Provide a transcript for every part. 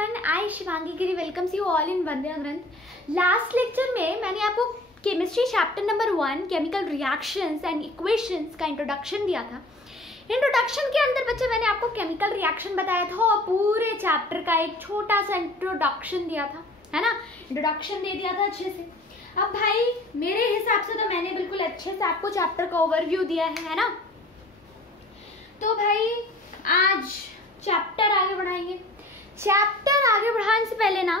Everyone, I Shivangi Giri welcomes you all in Vande Granth. Last lecture में मैंने आपको chemistry chapter number 1 chemical reactions and equations का introduction दिया था। इंट्रोडक्शन के अंदर बच्चे मैंने आपको केमिकल रिएक्शन बताया था और पूरे चैप्टर का एक छोटा सा इंट्रोडक्शन दिया था, है ना। इंट्रोडक्शन दे दिया था अच्छे से। अब भाई मेरे हिसाब से तो मैंने बिल्कुल अच्छे से आपको चैप्टर का ओवरव्यू दिया है ना। तो भाई आज चैप्टर आगे बढ़ाएंगे। चैप्टर आगे बढ़ाने से पहले ना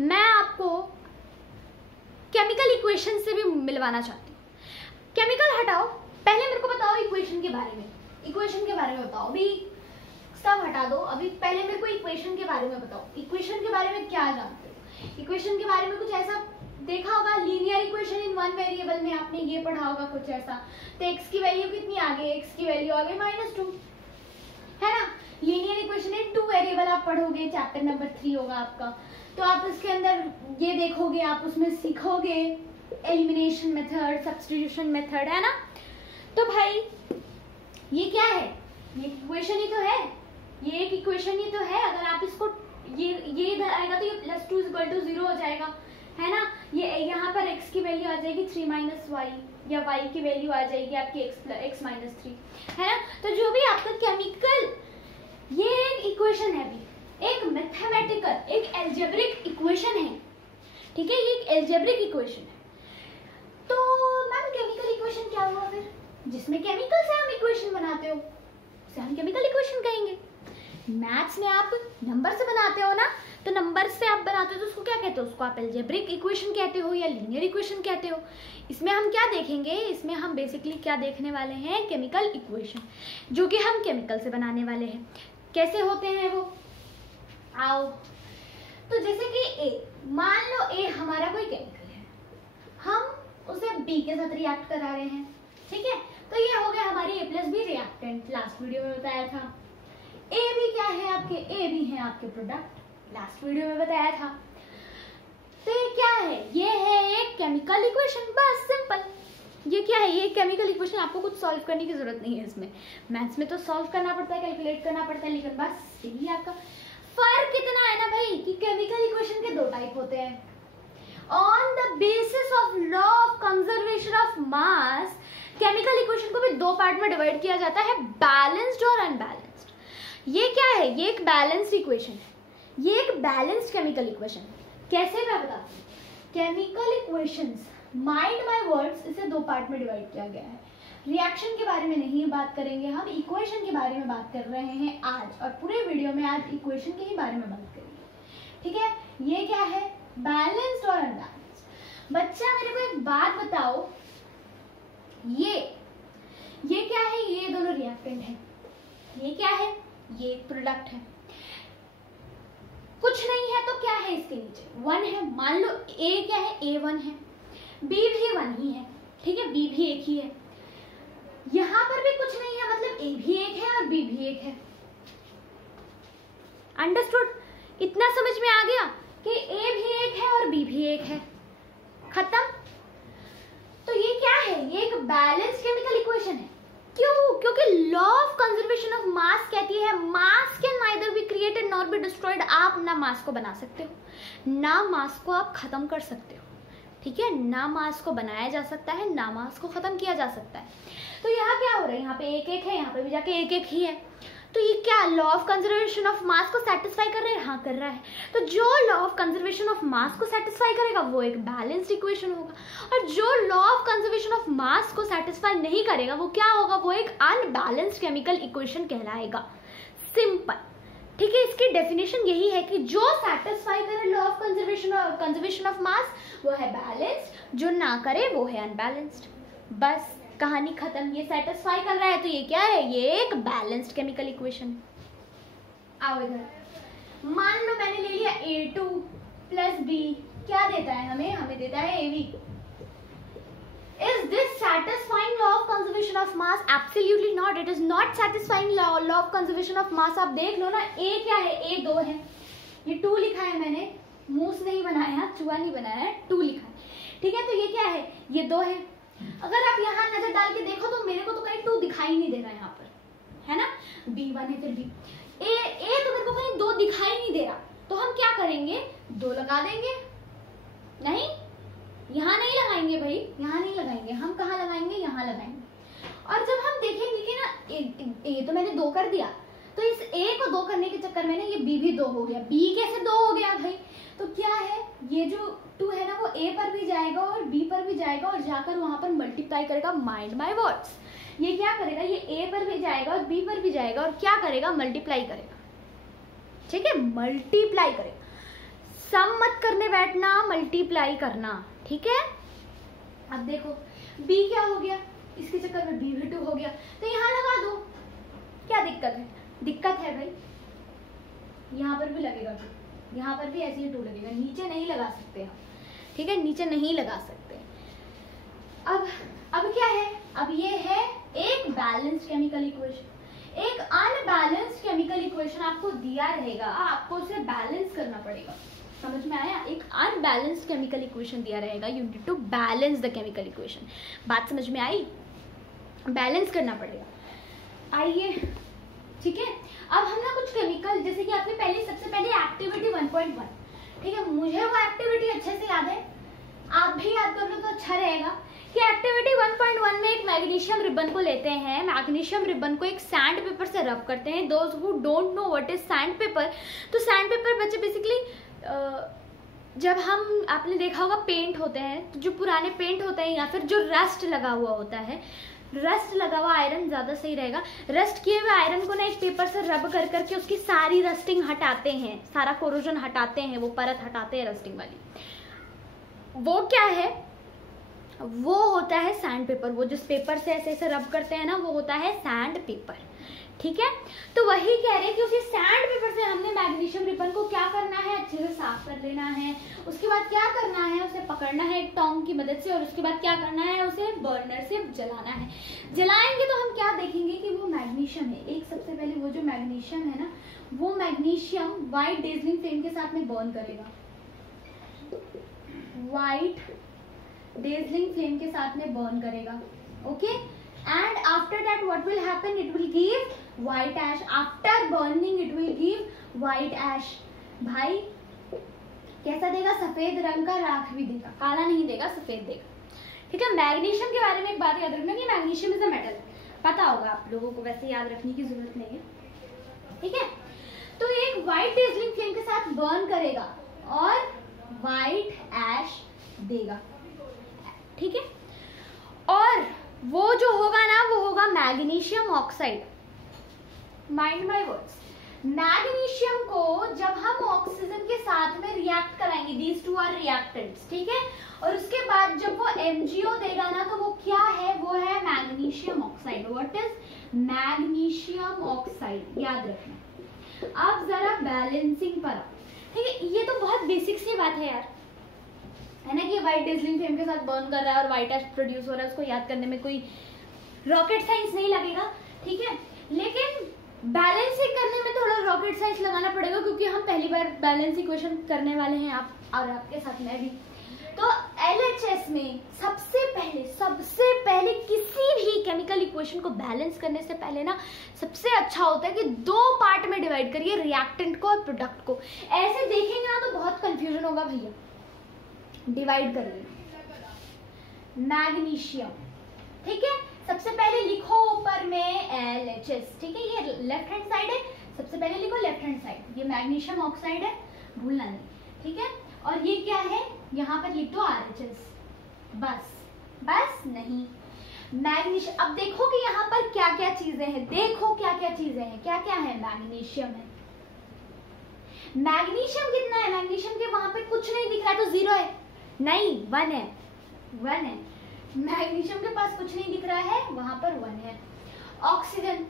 मैं आपको केमिकल इक्वेशन से भी मिलवाना चाहती हूँ। केमिकल हटाओ, पहले मेरे को बताओ इक्वेशन के बारे में। इक्वेशन के बारे में बताओ, अभी सब हटा दो, अभी पहले मेरे को इक्वेशन के बारे में बताओ। इक्वेशन के बारे में क्या जानते हो? इक्वेशन के बारे में कुछ ऐसा देखा होगा, linear equation in one variable में आपने ये पढ़ा होगा कुछ ऐसा। तो x की वैल्यू कितनी आ गई? x की वैल्यू आ गई -2, है ना। लीनियर इक्वेशन इन 2 वेरिएबल आप पढ़ोगे, चैप्टर नंबर 3 होगा आपका। तो आप उसके अंदर ये देखोगे, आप उसमें सीखोगे एलिमिनेशन मेथड, सब्स्टिट्यूशन मेथड, है ना। तो भाई ये क्या है? ये इक्वेशन ही तो है, ये एक इक्वेशन ही तो है। अगर आप इसको ये इधर आएगा तो ये +2 = 0 हो जाएगा, है ना। ये यहाँ पर x की वैल्यू आ जाएगी 3 - y, या y की वैल्यू आ जाएगी आपकी x - 3, है ना। तो जो भी आपका केमिकल, ये एक इक्वेशन है, भी एक मैथमेटिकल, एक एल्जेब्रिक इक्वेशन है, ठीक है। ये एक एल्जेब्रिक इक्वेशन है। तो मैम केमिकल इक्वेशन क्या हुआ फिर? जिसमें केमिकल से हम इक्वेशन बनाते हो उसे हम केमिकल इक्वेशन कहेंगे। मैथ्स में आप नंबर से बनाते हो ना, तो नंबर से आप बनाते हो तो उसको क्या कहते हो? उसको आप एल्जेब्रिक इक्वेशन कहते हो या लीनियर इक्वेशन कहते हो। इसमें हम क्या देखेंगे? इसमें हम बेसिकली क्या देखने वाले हैं? केमिकल इक्वेशन, जो कि हम केमिकल से बनाने वाले हैं। कैसे होते हैं वो? आओ, तो जैसे कि A, मान लो A हमारा कोई केमिकल है, हम उसे B के साथ रिएक्ट करा रहे हैं, ठीक है। तो ये हो गया हमारी A + B reactant, last video में बताया था। A भी क्या है आपके? A भी है आपके प्रोडक्ट, लास्ट वीडियो में बताया था। तो ये क्या है? ये है एक केमिकल इक्वेशन, बस सिंपल। ये क्या है? ये केमिकल इक्वेशन, आपको कुछ सॉल्व करने की जरूरत नहीं है इसमें। मैथ्स में तो सॉल्व करना पड़ता है, कैलकुलेट करना पड़ता है, लेकिन बस यही आपका फर्क कितना है ना भाई, कि केमिकल इक्वेशन के 2 टाइप होते हैं। On the basis of law of conservation of mass, chemical equation को भी 2 पार्ट में डिवाइड किया जाता है, बैलेंस्ड और अनबैलेंस्ड। ये क्या है? ये एक बैलेंस्ड इक्वेशन है, ये एक बैलेंस्ड केमिकल इक्वेशन। कैसे मैं बताती हूँ। Chemical equations, mind my words, इसे 2 पार्ट में डिवाइड किया गया है। रिएक्शन के बारे में नहीं बात करेंगे हम, इक्वेशन के बारे में बात कर रहे हैं आज, और पूरे वीडियो में आज इक्वेशन के ही बारे में बात करेंगे, ठीक है। ये क्या है? बैलेंस्ड और अनबैलेंस्ड। बच्चा मेरे को एक बात बताओ, ये क्या है? ये दोनों रिएक्टेंट है। ये क्या है? ये एक प्रोडक्ट है। कुछ नहीं है तो क्या है इसके नीचे? 1 है। मान लो A क्या है? A 1 है, B भी 1 ही है, ठीक है। B भी एक ही है। यहां पर भी कुछ नहीं है, मतलब A भी एक है और B भी एक है। अंडरस्टूड? इतना समझ में आ गया कि A भी एक है और B भी एक है। खत्म। तो ये क्या है? ये एक बैलेंस्ड केमिकल इक्वेशन है। क्यों? क्योंकि लॉ ऑफ कंजर्वेशन ऑफ मास कहती है मास can neither be created nor be destroyed. आप ना मास को बना सकते हो, ना मास को आप खत्म कर सकते हो, ठीक है। ना मास को बनाया जा सकता है, ना मास को खत्म किया जा सकता है। तो यहाँ क्या हो रहा है? यहाँ पे 1-1 है, यहाँ पे भी जाके 1-1 ही है। तो ये क्या law of conservation of mass को सेटिस्फाई कर रहा है? हाँ, कर रहा है। तो जो law of conservation of mass को सेटिस्फाई करेगा वो एक बैलेंस्ड इक्वेशन होगा, और जो law of conservation of mass को सेटिस्फाई नहीं करेगा वो क्या होगा? वो एक अनबैलेंस्ड केमिकल इक्वेशन कहलाएगा। सिंपल, ठीक है। इसकी डेफिनेशन यही है कि जो सेटिस्फाई करे लॉ ऑफ कंजर्वेशन ऑफ मास वो है बैलेंस्ड, जो ना करे वो है अनबैलेंस्ड। बस कहानी खत्म। ये सेटिस्फाई कर रहा है तो ये क्या है? ये एक बैलेंस्ड केमिकल इक्वेशन। आओ इधर, मान लो मैंने ले लिया A2 + B, क्या देता है हमें? हमें देता है AB। Is this satisfying law of conservation of mass? Absolutely not. It is not satisfying law of conservation of mass. आप देख लो ना, A क्या है? A 2 है, ये 2 लिखा है मैंने, मूस नहीं बनाया, चूहा नहीं बनाया है, 2 लिखा है, ठीक है। तो ये क्या है? ये 2 है। अगर आप यहाँ नजर डाल के देखो तो मेरे को तो कहीं 2 दिखाई नहीं दे रहा है यहाँ पर, है ना। B 1 है, फिर B, A तो मेरे को कहीं 2 दिखाई नहीं दे रहा। तो हम क्या करेंगे, 2 लगा देंगे। नहीं, यहाँ नहीं लगाएंगे भाई, यहाँ नहीं लगाएंगे, हम कहाँ लगाएंगे, यहाँ लगाएंगे। और जब हम देखेंगे कि ना ये तो मैंने 2 कर दिया, तो इस a को 2 करने के चक्कर में ना ये b भी 2 हो गया। b कैसे 2 हो गया भाई? तो क्या है, ये जो 2 है ना वो a पर भी जाएगा और b पर भी जाएगा और जाकर वहां पर मल्टीप्लाई करेगा। माइंड माय वर्ड्स, ये क्या करेगा, ये a पर भी जाएगा और b पर भी जाएगा और क्या करेगा, मल्टीप्लाई करेगा। ठीक है, मल्टीप्लाई करेगा। सम मत करने बैठना, मल्टीप्लाई करना। ठीक है, अब देखो b क्या हो गया, इसके चक्कर में b भी 2 हो गया, तो यहाँ लगा दो। क्या दिक्कत है? दिक्कत है भाई, यहाँ पर भी लगेगा 2, यहाँ पर भी ऐसे ही 2 लगेगा। नीचे नहीं लगा सकते हम, ठीक है, नीचे नहीं लगा सकते। अब क्या है, अब ये है एक बैलेंस्ड केमिकल इक्वेशन। एक अनबैलेंस्ड केमिकल इक्वेशन आपको दिया रहेगा, आपको उसे बैलेंस करना पड़ेगा। समझ में आया? एक अनबैलेंस्ड केमिकल इक्वेशन दिया रहेगा, you need to balance the chemical equation. बात समझ में आई? बैलेंस करना पड़ेगा। आइए, ठीक है, अब हम ना कुछ केमिकल, जैसे कि आपने सबसे पहले एक्टिविटी 1.1, ठीक है, मुझे वो एक्टिविटी अच्छे से याद है, आप भी याद कर लो तो अच्छा रहेगा कि एक्टिविटी 1.1 में एक मैग्नीशियम रिबन को लेते हैं, मैग्नीशियम रिबन को एक सैंड पेपर से रब करते हैं। Those who don't know what is sand paper, तो सैंड पेपर बच्चे बेसिकली जब हम, आपने देखा होगा पेंट होते हैं, तो जो पुराने पेंट होते हैं या फिर जो रस्ट लगा हुआ होता है, रस्ट लगा हुआ आयरन ज्यादा सही रहेगा, रस्ट किए हुए आयरन को ना एक पेपर से रब कर करके उसकी सारी रस्टिंग हटाते हैं, सारा कोरोजन हटाते हैं, वो परत हटाते हैं रस्टिंग वाली। वो क्या है, वो होता है सैंड पेपर। वो जिस पेपर से ऐसे ऐसे रब करते हैं ना, वो होता है सैंड पेपर। ठीक है, तो वही कह रहे हैं कि उसी सैंड पेपर से हमने मैग्नीशियम रिबन को क्या करना है, अच्छे से साफ कर लेना है। उसके बाद क्या करना है, उसे पकड़ना है एक टोंग की मदद से, और उसके बाद क्या करना है, उसे बर्नर से जलाना है। जलाएंगे तो हम क्या देखेंगे कि वो मैग्नीशियम है। एक सबसे पहले वो जो मैग्नीशियम है ना, वो मैग्नीशियम व्हाइट डेजलिंग फ्लेम के साथ में बर्न करेगा, व्हाइट डेजलिंग फ्लेम के साथ में बर्न करेगा। Okay, and after that what will happen, it will give white ash. After burning it will give white ash. भाई कैसा देगा, सफेद रंग का राख भी देगा, काला नहीं देगा, सफेद देगा। ठीक है, मैग्नीशियम के बारे में एक बात याद रखना कि मैग्नीशियम इज अ मेटल, पता होगा आप लोगों को, वैसे याद रखने की जरूरत नहीं है। ठीक है, तो एक व्हाइट डेजलिंग फ्लेम के साथ बर्न करेगा और व्हाइट ऐश देगा। ठीक है, और वो जो होगा ना, वो होगा magnesium oxide. Mind my words, magnesium को जब हम ऑक्सीजन के साथ में रिएक्ट कराएंगे, दीज टू आर रिएक्टेंट्स, ठीक है, और उसके बाद जब वो MgO देगा ना, तो वो क्या है, वो है magnesium oxide. What is magnesium oxide, याद रखना। अब जरा बैलेंसिंग पर, ठीक है, ये तो बहुत बेसिक सी बात है यार, है ना, कि व्हाइट डेजलिंग फ्लेम के साथ बर्न कर रहा है और व्हाइट एश प्रोड्यूस हो रहा है, उसको याद करने में कोई रॉकेट साइंस नहीं लगेगा। ठीक है, लेकिन बैलेंसिंग करने में थोड़ा रॉकेट साइंस लगाना पड़ेगा, क्योंकि हम पहली बार बैलेंस इक्वेशन करने वाले हैं, आप और आपके साथ मैं भी। तो LHS में सबसे पहले किसी भी केमिकल इक्वेशन को बैलेंस करने से पहले ना, सबसे अच्छा होता है कि 2 पार्ट में डिवाइड करिए, रिएक्टेंट को और प्रोडक्ट को। ऐसे देखेंगे ना तो बहुत कंफ्यूजन होगा भैया। डिवाइड करिए मैग्नीशियम, ठीक है, सबसे पहले लिखो ऊपर में LHS, ठीक है, ये लेफ्ट हैंड साइड है, सबसे पहले लिखो लेफ्ट हैंड साइड, ये मैग्नीशियम ऑक्साइड है, भूलना नहीं, ठीक है, और ये क्या है, यहाँ पर लिख दो RHS, बस नहीं, मैग्नीशियम। अब देखो कि यहाँ पर क्या क्या चीजें हैं, देखो क्या क्या चीजें हैं, क्या क्या है, मैग्नीशियम है, मैग्नीशियम कितना है, मैग्नीशियम के वहां पे कुछ नहीं दिख रहा है, तो 0 है, नहीं 1 है, 1 है, मैग्नीशियम के पास कुछ नहीं दिख रहा है, वहां पर 1 है। ऑक्सीजन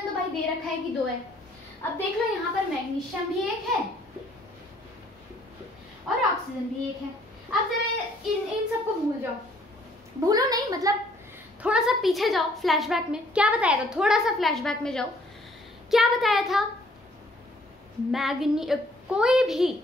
तो भाई दे रखा है कि 2 है। अब देख लो यहाँ पर मैग्नीशियम भी 1 है और ऑक्सीजन भी 1 है। अब जरा इन सबको भूल जाओ, भूलो नहीं मतलब थोड़ा सा पीछे जाओ, फ्लैशबैक में क्या बताया था, थोड़ा सा फ्लैशबैक में जाओ, क्या बताया था, कोई भी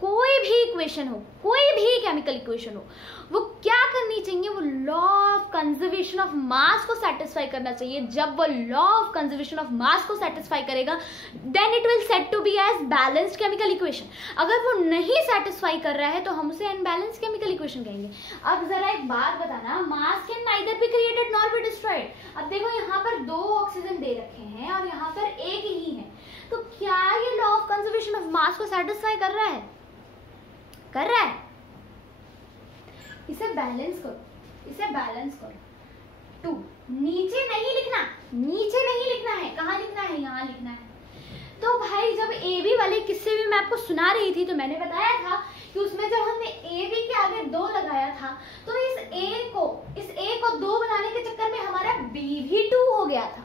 कोई भी इक्वेशन हो, कोई भी केमिकल इक्वेशन हो, वो क्या करनी चाहिए, वो law of conservation of mass को सेटिस्फाई करना चाहिए। जब वो law of conservation of mass को सेटिस्फाई करेगा then it will said to be as balanced chemical equation. अगर वो नहीं सेटिस्फाई कर रहा है तो हम उसे अनबैलेंस्ड केमिकल इक्वेशन कहेंगे। अब जरा एक बात बताना, मास can neither be created nor be destroyed. अब देखो यहाँ पर 2 ऑक्सीजन दे रखे हैं और यहाँ पर एक ही है, तो क्या ये law of conservation of mass को सेटिस्फाई कर रहा है? कर रहा है। इसे बैलेंस करो, इसे बैलेंस करो। 2 नीचे नहीं लिखना, नीचे नहीं लिखना है, कहाँ लिखना है? यहाँ लिखना है। तो भाई जब ए बी वाले किस्से भी मैं आपको सुना रही थी तो मैंने बताया था कि उसमें जब हमने ए बी के आगे 2 लगाया था तो इस ए को 2 बनाने के चक्कर में हमारा बी भी 2 हो गया था।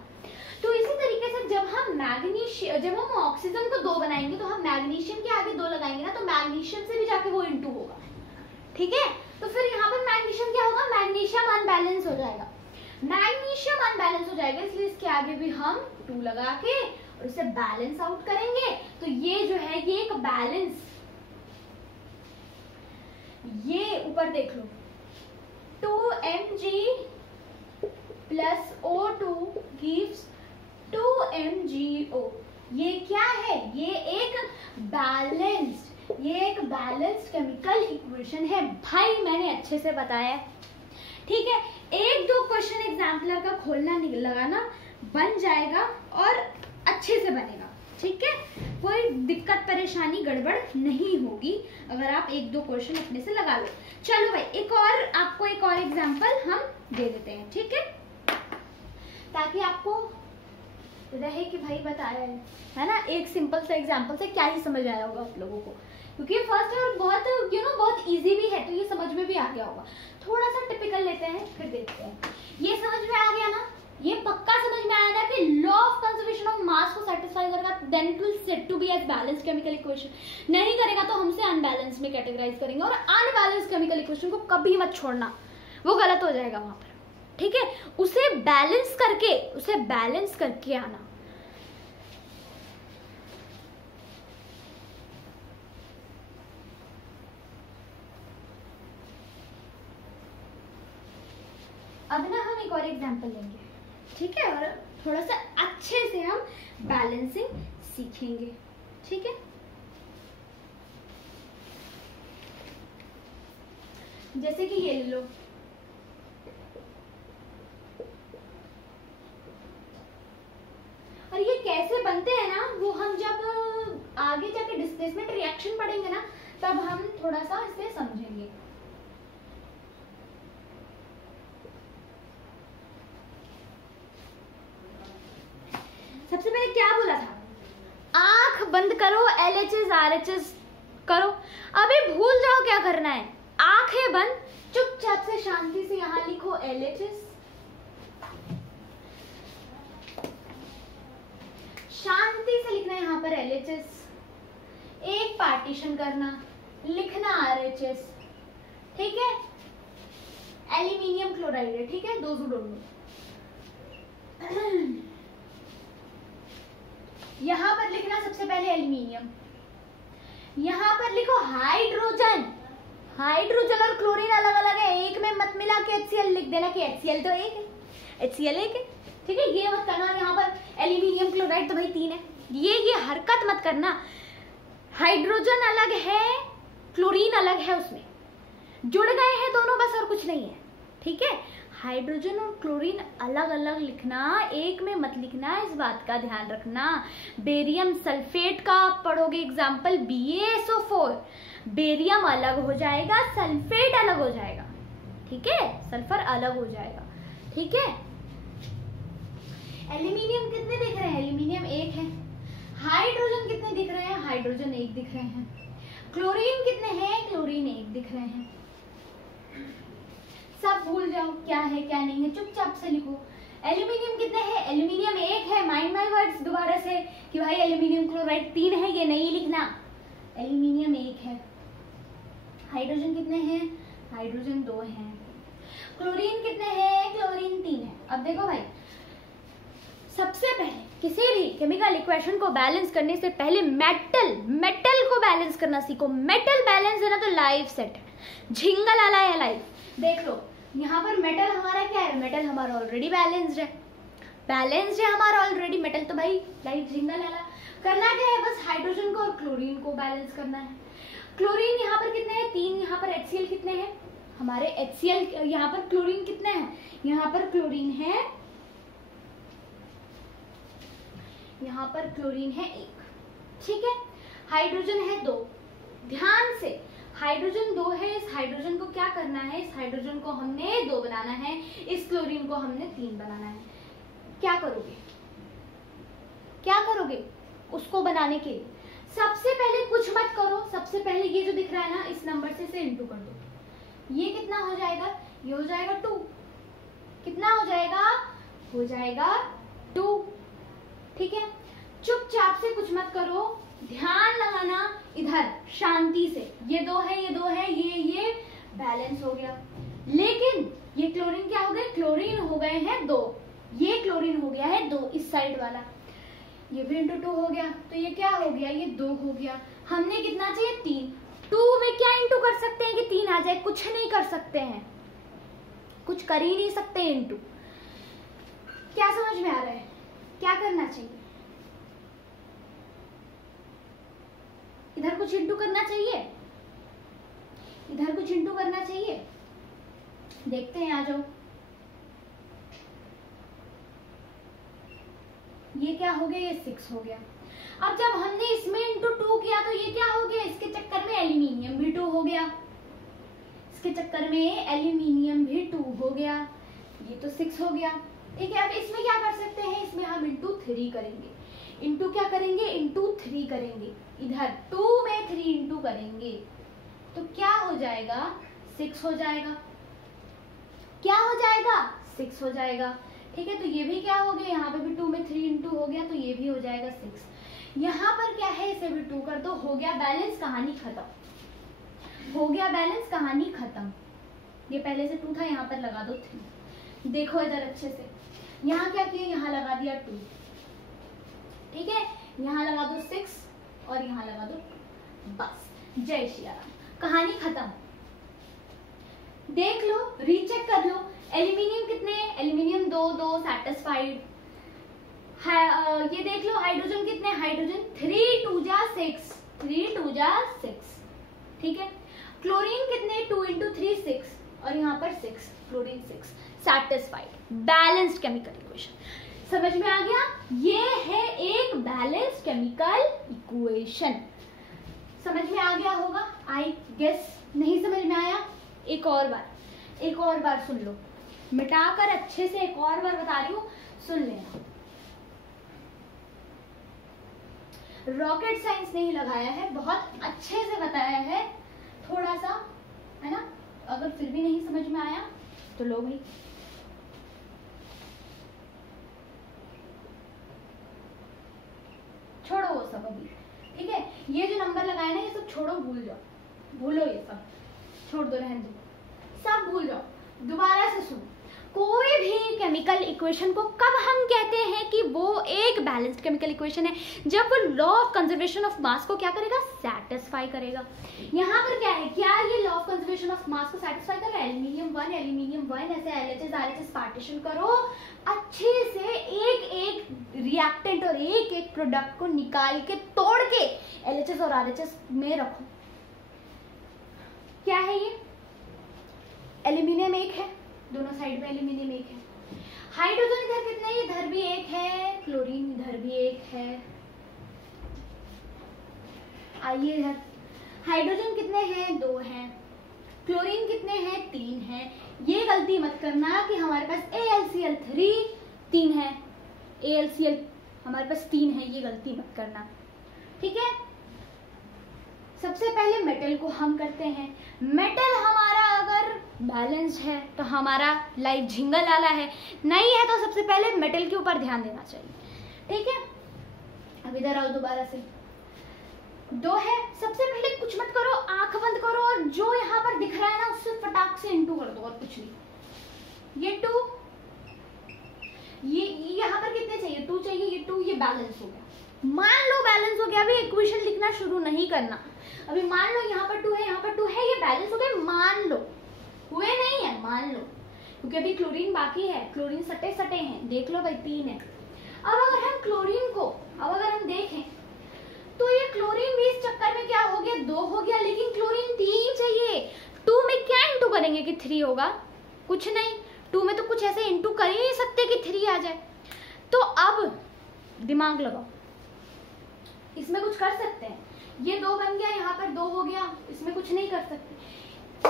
तो इसी तरीके से जब हम ऑक्सीजन को 2 बनाएंगे तो हम मैग्नीशियम के आगे 2 लगाएंगे ना, तो मैग्नीशियम से भी जाके वो इनटू होगा। ठीक है, तो फिर यहाँ पर मैग्नीशियम क्या होगा? मैग्नीशियम अनबैलेंस हो जाएगा, मैग्नीशियम अनबैलेंस हो जाएगा, इसलिए इसके आगे भी हम 2 लगा के और इसे बैलेंस आउट करेंगे। तो ये जो है ये एक बैलेंस, ये ऊपर देख लो 2Mg plus O2 gives 2MgO। ये क्या है? ये एक बैलेंस्ड केमिकल इक्वेशन है। भाई मैंने अच्छे से बताया, ठीक है। 1-2 क्वेश्चन एग्जाम्पलर का खोलना लगाना बन जाएगा और अच्छे से बनेगा, ठीक है। कोई दिक्कत परेशानी गड़बड़ नहीं होगी अगर आप 1-2 क्वेश्चन अपने से लगा लो। चलो भाई आपको एक और एग्जाम्पल हम दे देते हैं, ठीक है, ताकि आपको रहे कि भाई बताया है ना। एक सिंपल सा एग्जाम्पल से क्या ही समझ आया होगा आप लोगों को, क्योंकि फर्स्ट और बहुत बहुत इजी भी है, तो ये समझ में भी आ गया होगा। थोड़ा सा टिपिकल लेते हैं फिर देखते हैं। ये समझ में आ गया ना, ये पक्का समझ में आया ना कि law of conservation of mass को सेटिस्फाई करेगा then it will said to be as balanced chemical equation. नहीं करेगा तो हमसे अनबैलेंस में कैटेगराइज करेंगे, और अनबैलेंस्ड केमिकल इक्वेशन को कभी मत छोड़ना, वो गलत हो जाएगा वहां पर, ठीक है। उसे बैलेंस करके आना। अब ना हम एक और एग्जांपल लेंगे, ठीक है, और थोड़ा सा अच्छे से हम बैलेंसिंग सीखेंगे, ठीक है। जैसे कि ये ले लो, और ये कैसे बनते हैं ना, वो हम जब आगे जाके डिस्प्लेसमेंट रिएक्शन पढ़ेंगे ना, तब हम थोड़ा सा इसे समझेंगे। सबसे पहले क्या बोला था? आंख बंद करो, LHS RHS करो। अभी भूल जाओ क्या करना है, आंखें बंद, चुपचाप से शांति से यहां लिखो LHS, शांति से लिखना है यहाँ पर LHS, एक पार्टीशन करना, लिखना RHS, ठीक है। एल्यूमिनियम क्लोराइड है, ठीक है, दोनों यहां पर लिखना सबसे पहले एल्यूमिनियम, यहां पर लिखो हाइड्रोजन। हाइड्रोजन और क्लोरीन अलग अलग है, एक में मत मिला के HCl लिख देना कि HCl तो एक है, HCl एक है, ठीक है। ये मत करना, यहाँ पर एल्यूमिनियम क्लोराइड तो भाई 3 है, ये हरकत मत करना। हाइड्रोजन अलग है, क्लोरीन अलग है, उसमें जुड़ गए हैं दोनों बस, और कुछ नहीं है, ठीक है। हाइड्रोजन और क्लोरीन अलग अलग लिखना, एक में मत लिखना, इस बात का ध्यान रखना। बेरियम सल्फेट का आप पढ़ोगे एग्जाम्पल BaSO4, बेरियम अलग हो जाएगा, सल्फेट अलग हो जाएगा, ठीक है, सल्फर अलग हो जाएगा, ठीक है। एल्यूमिनियम कितने दिख रहे हैं? एल्यूमिनियम 1 है। हाइड्रोजन कितने दिख रहे हैं? हाइड्रोजन 1 दिख रहे हैं। क्लोरीन कितने हैं? क्लोरीन 1 दिख रहे हैं। सब भूल जाओ क्या है क्या नहीं है, चुपचाप से लिखो। एल्यूमिनियम कितने हैं? एल्यूमिनियम 1 है। माइंड माय वर्ड्स दोबारा से कि भाई एल्यूमिनियम क्लोराइड 3 है, ये नहीं लिखना, एल्यूमिनियम 1 है। हाइड्रोजन कितने हैं? हाइड्रोजन 2 हैं। क्लोरीन कितने हैं? क्लोरीन 3 है। अब देखो भाई, सबसे पहले किसी भी केमिकल इक्वेशन को बैलेंस करने से पहले मेटल को बैलेंस बैलेंस करना सीखो। मेटल बैलेंस है ना तो लाइफ सेट है, झिंगा लाला है लाइफ। देख लो यहाँ पर मेटल हमारा क्या है, मेटल हमारा ऑलरेडी बैलेंस्ड है, बैलेंस्ड है हमारा ऑलरेडी मेटल, तो भाई लाइफ झिंगा लाला। करना क्या है, बस हाइड्रोजन को और क्लोरीन को बैलेंस करना है। क्लोरीन यहाँ पर कितने हैं, 3, यहाँ पर HCl कितने हैं हमारे, HCl यहाँ पर क्लोरीन कितने हैं, यहाँ पर क्लोरीन है, यहाँ पर क्लोरीन है 1, ठीक है। हाइड्रोजन है 2, ध्यान से हाइड्रोजन 2 है, इस हाइड्रोजन को क्या करना है, इस हाइड्रोजन को हमने 2 बनाना है, इस क्लोरीन को हमने 3 बनाना है। क्या करोगे, क्या करोगे उसको बनाने के लिए, सबसे पहले कुछ मत करो, सबसे पहले ये जो दिख रहा है ना इस नंबर से इसे इंटू कर दो। ये कितना हो जाएगा, ये हो जाएगा 2, कितना हो जाएगा, हो जाएगा 2, ठीक है। चुपचाप से कुछ मत करो, ध्यान लगाना इधर शांति से, ये 2 है, ये 2 है, ये बैलेंस हो गया। लेकिन ये क्लोरीन क्या हो गए, क्लोरीन हो गए हैं 2, ये क्लोरीन हो गया है 2 इस साइड वाला, ये भी इंटू 2 हो गया, तो ये क्या हो गया, ये 2 हो गया। हमने कितना चाहिए 3, 2 में क्या इंटू कर सकते हैं कि 3 आ जाए, कुछ नहीं कर सकते हैं, कुछ कर ही नहीं सकते इंटू। क्या समझ में आ रहा है, क्या करना चाहिए, इधर कुछ इंटू करना चाहिए, इधर कुछ इंटू करना चाहिए, देखते हैं, आ जाओ। ये क्या हो गया, ये 6 हो गया। अब जब हमने इसमें इंटू 2 किया तो ये क्या हो गया, इसके चक्कर में एल्यूमिनियम भी 2 हो गया, इसके चक्कर में एल्यूमिनियम भी 2 हो गया, ये तो 6 हो गया, ठीक है। अब इसमें क्या कर सकते हैं, इसमें हम इंटू 3 करेंगे, इंटू क्या करेंगे, इंटू 3 करेंगे, इधर 2 में 3 इंटू करेंगे तो क्या हो जाएगा, 6 हो जाएगा, क्या हो जाएगा, 6 हो जाएगा, ठीक है। तो ये भी क्या हो गया, यहाँ पे भी 2 में 3 इंटू हो गया, तो ये भी हो जाएगा 6। यहाँ पर क्या है, इसे भी 2 कर दो, हो गया बैलेंस, कहानी खत्म, हो गया बैलेंस, कहानी खत्म। ये पहले से 2 था, यहाँ पर लगा दो 3, देखो इधर अच्छे से, यहाँ क्या किया, यहाँ लगा दिया 2, ठीक है, यहाँ लगा दो 6 और यहाँ लगा दो, बस जय श्री राम, कहानी खत्म। देख लो, रीचेक कर लो, एल्यूमिनियम कितने, एल्यूमिनियम 2 सैटिस्फाइड है। ये देख लो हाइड्रोजन कितने, हाइड्रोजन 3 2 जा 6, 3 2 जा 6, ठीक है। क्लोरीन कितने, 2 इंटू 3 6 और यहाँ पर 6, chlorine 6, satisfied, balanced chemical equation. समझ में आ गया, ये है एक बैलेंस्ड केमिकल इक्वेशन, समझ में आ गया होगा आई गेस। नहीं समझ में आया, एक और बार सुन लो, मिटाकर अच्छे से एक और बार बता रही हूँ, सुन लेना। रॉकेट साइंस नहीं लगाया है, बहुत अच्छे से बताया है, थोड़ा सा है ना, अगर फिर भी नहीं समझ में आया तो लो भाई, छोड़ो वो सब अभी, ठीक है। ये जो नंबर लगाए ना ये सब छोड़ो, भूल जाओ, भूलो ये सब, छोड़ दो, रहने दो, सब भूल जाओ। दोबारा से सुनो, कोई भी केमिकल इक्वेशन को कब हम कहते हैं कि वो एक बैलेंस्ड केमिकल इक्वेशन है, जब वो law of conservation of mass को क्या करेगा, सेटिस्फाई करेगा। यहाँ पर क्या है, क्या ये law of conservation of mass को सेटिस्फाई करेगा, एल्यूमिनियम 1 ऐसे LHS RHS पार्टीशन करो अच्छे से, एक एक रिएक्टेंट और एक एक प्रोडक्ट को निकाल के तोड़ के LHS और RHS में रखो। क्या है ये, एल्यूमिनियम 1 है, दोनों साइड में एल्यूमिनियम 1 है, हाइड्रोजन इधर कितने, इधर भी 1 है, क्लोरीन इधर भी 1 है। आइए इधर, हाइड्रोजन कितने हैं, 2 हैं, क्लोरीन कितने हैं, 3 हैं। ये गलती मत करना कि हमारे पास AlCl3 3 है, AlCl हमारे पास 3 है, ये गलती मत करना, ठीक है। सबसे पहले मेटल को हम करते हैं, मेटल हमारा अगर बैलेंस्ड है तो हमारा लाइफ झिंगा लाला है, नहीं है तो सबसे पहले मेटल के ऊपर ध्यान देना चाहिए, ठीक है। अब इधर आओ, दोबारा से 2 है, सबसे पहले कुछ मत करो, आंख बंद करो और जो यहाँ पर दिख रहा है ना उससे फटाक से इंटू कर दो, और कुछ नहीं। ये 2, ये यहाँ पर कितने चाहिए, 2 चाहिए, ये 2, ये बैलेंस हो गया, मान लो बैलेंस हो गया, अभी इक्वेशन लिखना शुरू नहीं करना। अभी मान लो यहाँ पर 2 है, यहाँ पर 2 है, ये बैलेंस हो गए, मान लो, हुए नहीं है, मान लो, क्योंकि अभी क्लोरीन बाकी है, क्लोरीन सटे सटे हैं, देख लो भाई 3 है। अब अगर हम क्लोरीन को अगर हम देखें तो ये क्लोरीन भी इस चक्कर में क्या हो गया, 2 हो गया, लेकिन क्लोरीन 3 चाहिए। 2 में क्या इंटू करेंगे कि 3 होगा, कुछ नहीं, 2 में तो कुछ ऐसे इंटू कर ही नहीं सकते कि 3 आ जाए। तो अब दिमाग लगाओ, इसमें कुछ कर सकते हैं, ये 2 बन गया, यहाँ पर 2 हो गया, इसमें कुछ नहीं कर सकते।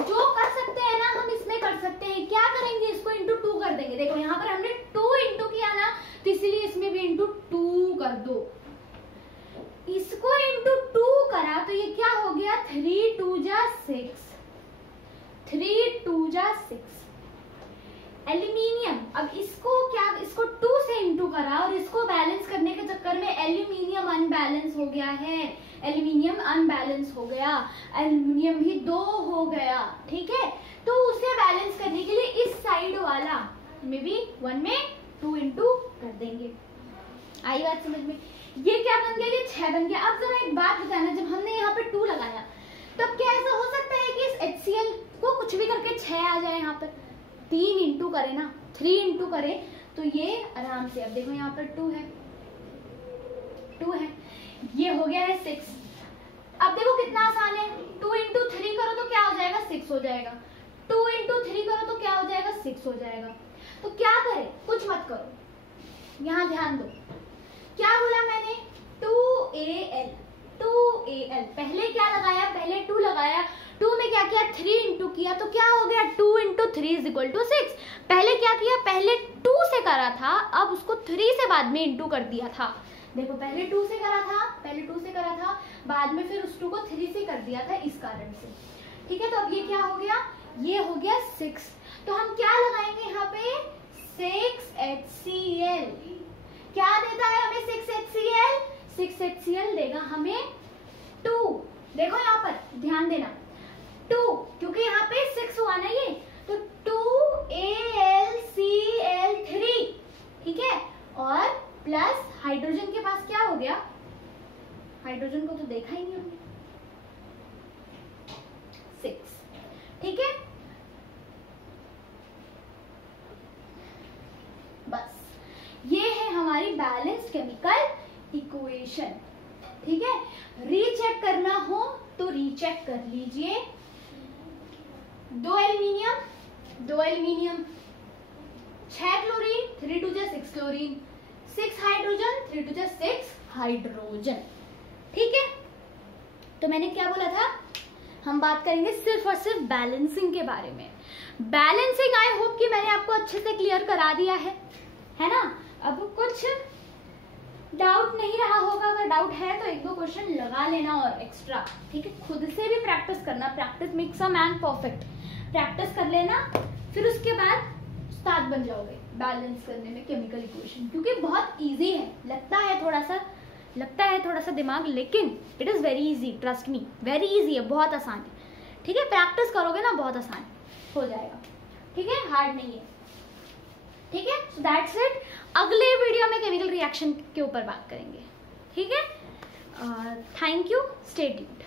जो कर सकते हैं ना हम इसमें कर सकते हैं, क्या करेंगे, इसको इंटू 2 कर देंगे। देखो यहाँ पर हमने 2 इंटू किया ना, तो इसलिए इसमें भी इंटू 2 कर दो। इसको इंटू 2 करा तो ये क्या हो गया, 3 2 जा 6, 3 2 जा 6 एल्यूमिनियम। अब इसको क्या, इसको 2 से इंटू करा और इसको बैलेंस करने के चक्कर में एल्यूमिनियम अनबैलेंस हो गया है, एल्यूमिनियम अनबैलेंस हो गया, एल्यूमिनियम भी 2 हो गया, ठीक है। तो उसे बैलेंस करने के लिए इस साइड वाला में भी 1 में 2 इंटू कर देंगे। आई बात समझ में? ये क्या बन गया, ये 6 बन गया। अब जरा एक बात बताना, जब हमने यहाँ पे 2 लगाया तब क्या ऐसा हो सकता है कि इस HCl को कुछ भी करके 6 आ जाए, यहाँ पर 3 इंटू करे ना, 3 इंटू करे तो ये आराम से, अब देखो यहाँ पर 2 है, 2 है, ये हो गया है 6। अब देखो कितना आसान है, 2 इंटू 3 करो तो क्या हो जाएगा, 6 हो जाएगा, 2 इंटू 3 करो तो क्या हो जाएगा, 6 हो जाएगा। तो क्या करें, कुछ मत करो, यहाँ ध्यान दो, क्या बोला मैंने, 2Al, 2Al, पहले क्या लगाया, पहले 2 लगाया, 2 में क्या किया, 3 इंटू किया, तो क्या हो गया, 2 इंटू 3 इज इक्वल टू 6। पहले क्या किया, पहले 2 से करा था, अब उसको 3 से बाद में इंटू कर दिया था। देखो पहले 2 से करा था, पहले 2 से करा था, बाद में फिर उस 2 को 3 से कर दिया था, इस कारण से, ठीक है। तो अब ये क्या हो गया, ये हो गया 6। तो हम क्या लगाएंगे यहाँ पे, 6HCl। क्या देता है हमें 6HCl, 6HCl देगा हमें 2। देखो यहाँ पर ध्यान देना, 2, क्योंकि यहाँ पे 6 हुआ ना ये, तो 2AlCl3, ठीक है। और प्लस हाइड्रोजन के पास क्या हो गया, हाइड्रोजन को तो देखा ही नहीं हमने, 6, ठीक है। बस ये है हमारी बैलेंस्ड केमिकल इक्वेशन, ठीक है। रीचेक करना हो तो रीचेक कर लीजिए। 2 aluminium, 6 chlorine, 3 2 6 chlorine, 6 hydrogen, 3 2 6 hydrogen, ठीक है। तो मैंने क्या बोला था, हम बात करेंगे सिर्फ और सिर्फ बैलेंसिंग के बारे में। बैलेंसिंग आई होप कि मैंने आपको अच्छे से क्लियर करा दिया है ना। अब कुछ डाउट नहीं रहा होगा, अगर डाउट है तो 1-2 क्वेश्चन लगा लेना और एक्स्ट्रा, ठीक है। खुद से भी प्रैक्टिस करना, practice makes a man perfect. Practice कर लेना, फिर उसके बाद उस्ताद बन जाओगे बैलेंस करने में केमिकल इक्वेशन, क्योंकि बहुत इजी है। लगता है थोड़ा सा दिमाग, लेकिन it is very easy, trust me, very easy है, बहुत आसान है, ठीक है। प्रैक्टिस करोगे ना बहुत आसान हो जाएगा, ठीक है, हार्ड नहीं है, ठीक है। So that's it. अगले वीडियो में केमिकल रिएक्शन के ऊपर बात करेंगे, ठीक है। Thank you, stay tuned.